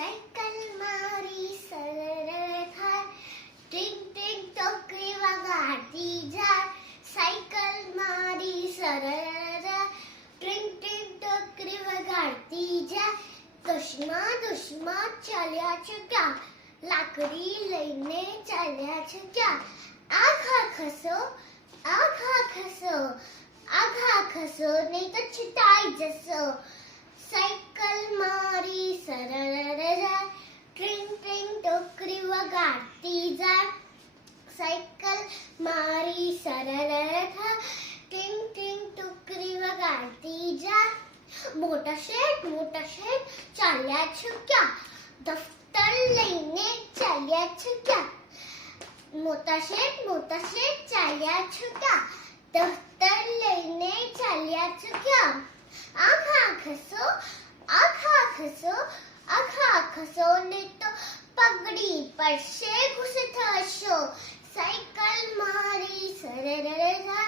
Cycle મારી સરળ થાય, ટીક ટીક ટોકરી વગાડતી જાય. સાયકલ મારી સરળ, ટીક ટીક ટોકરી વગાડતી જાય. દુશ્મન દુશ્મન ચાલ્યા છે ક્યાં, લાકડી લઈને ચાલ્યા છે ક્યાં. આઘા ખસો, આઘા ખસો, આઘા ખસો નહીં તો છૂટાઈ જશો. સાયકલ મારી સરળ જાય, ટ્રિંગ ટ્રિંગ ટોકરી વગાડતી જાય. સાયકલ મારી સરળ થાય, ટીંગ ટીંગ ટોકરી વગાડતી જાય. મોટા શેઠ ચાલ્યા છે ક્યાં, દફતર લઈને ચાલ્યા છે ક્યાં. મોટા શેઠ ચાલ્યા છે ક્યાં, દફતર લઈને ચાલ્યા છે ક્યાં. આઘા ખસો, આઘા ખસો, આઘા ખસો ને તો પગડી પડશે, ગુસ્સે થશો. સાયકલ મારી સરળ જાય,